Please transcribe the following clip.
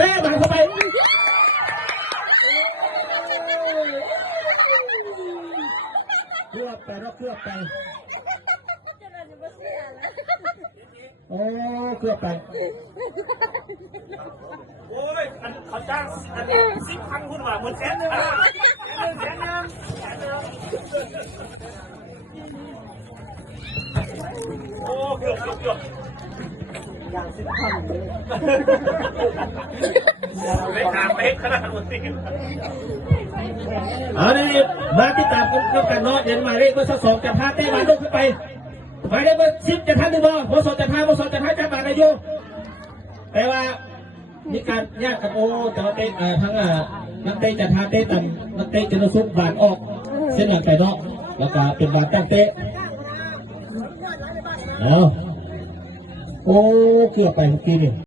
ม่บังเข้าไปเคลือบไปแล้วเคลือบไปโอ้เคลือบไปโอ้ยเขาจ้าง10,000คุณว่าเหมือนแสนนึงโอ้เกือบอย่าง10,000เลยไม่ถามไปขนาดนั้นสิเอาดิมาติดตามกันเนาะเดี๋ยวหมายเลขเบอร์2จะพาเต้มาลงขึ้นไปหมายเลขเบอร์10จะทันหรือเปล่าโบสถ์จะพาจับบานายุแต่ว่ามีการแยกกับโอแต่ว่าเต้ทั้งนักเตะจะพาเต้ต่ำนักเตะจะระซุบบานออกเส้นหลังไปเนาะแล้วก็เป็นบานตั้งเตะเอาโอ้เกือบไปเมื่อกี้นี่